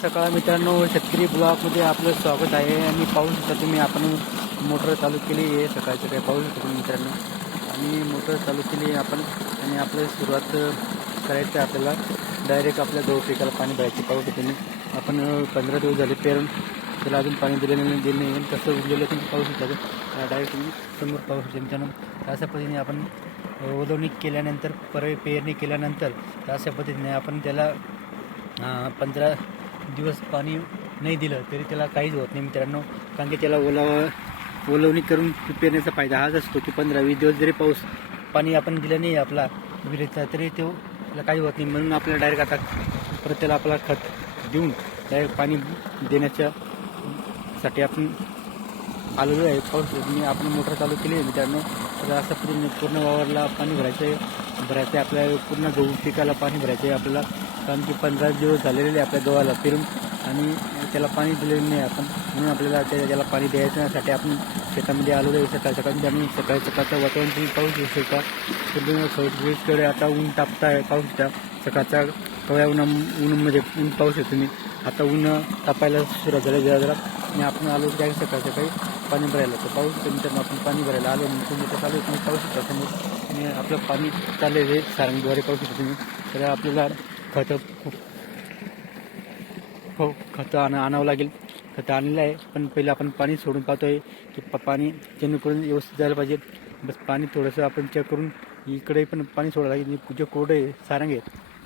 सकाळ मित्रांनो, शेतकरी ब्लॉगमध्ये आपलं स्वागत आहे. आणि पाहू शकता तुम्ही, आपण मोटर चालू केली आहे सकाळचं, काय पाहू शकता तुम्ही मित्रांनो. आणि मोटर चालू केली आहे आपण, आणि आपलं सुरुवात करायचं आहे आपल्याला. डायरेक्ट आपल्या गहू पिकाला पाणी द्यायचे. पाहू शकता तुम्ही, आपण 15 दिवस झाले पेरून, त्याला अजून पाणी दिलेलं नाही. कसं उरलेलं तुम्ही पाहू शकता. डायरेक्ट तुम्ही समोर पाहू शकता मित्रांनो. अशा पद्धतीने आपण ओलवणी केल्यानंतर, पेरणी केल्यानंतर अशा पद्धतीने आपण त्याला 15 दिवस पाणी नाही दिलं तरी त्याला काहीच होत नाही मित्रांनो. कारण की त्याला ओलवणी करून पेरण्याचा फायदा हाच असतो की 15-20 दिवस जरी पाणी आपण दिलं नाही आपला विहिरीचा, तरी त्याला काही होत नाही. म्हणून आपल्याला डायरेक्ट आता परत त्याला आपला खत देऊन डायरेक्ट पाणी देण्याच्या साठी आपण आलेलो आहे. पाऊस आपण मोटर चालू केली आहे मित्रांनो. तर असं पूर्ण वावरला पाणी भरायचं आहे आपल्या पूर्ण गहू पिकाला पाणी भरायचं आहे आपल्याला. कारण की 15 दिवस झालेले आहे आपल्या गव्हाला पेरून, आणि त्याला पाणी दिलेलं नाही आपण. म्हणून आपल्याला त्याला पाणी द्यायच्यासाठी आपण शेतामध्ये आलेलो आहे सकाळी. आम्ही सकाळचं वातावरण तुम्ही पाहू शकता. पूर्ण सगळीकडे आता ऊन तापताय, पाहू शकता. सकाळचा कव्या ऊनमध्ये ऊन पाहू शकता तुम्ही. आता ऊन तापायला सुरुवात झाली जरा. आणि आपण आलो त्या सकाळी पाणी भरायला. तर पाहू शकतो मित्रांनो, आपण पाणी भरायला आलो. तुम्ही चालू तुम्ही पाहू शकता समोर. आणि आपलं पाणी चाललेलं आहे सारंगद्वारे, पाहू शकता तुम्ही. तर आपल्याला खतं आणावं लागेल. खतं आणलेलं आहे, पण पहिले आपण पाणी सोडून पाहतोय की पाणी जेणेकरून व्यवस्थित जायला पाहिजे. बस पाणी थोडंसं आपण चेक करून इकडे पण पाणी सोडायला लागेल. जे कोरडे सारंग आहे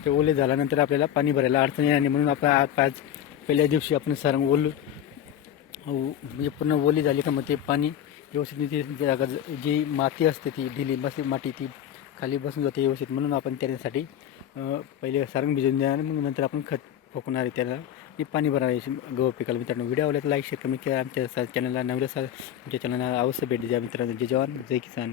ते ओले झाल्यानंतर आपल्याला पाणी भरायला अडचण आहे. आणि म्हणून आपण आज पहिल्या दिवशी आपण सारंग म्हणजे पूर्ण ओली झाली का मग ते पाणी व्यवस्थित जागा जी माती असते ती ढिली माती ती खाली बसून जाते व्यवस्थित. म्हणून आपण त्यासाठी पहिले सारंग भिजवून द्या, आणि मग नंतर आपण खत फोकणार आहे त्याला. आणि पाणी भरायचे गहू पिकाला मित्रांनो. व्हिडिओ आवडला तर लाईक शेअर कमी करा. आमच्या चॅनलला नवऱ्या आमच्या चॅनलला अवश्य भेट द्या मित्रांनो. जय जवान जय किसान.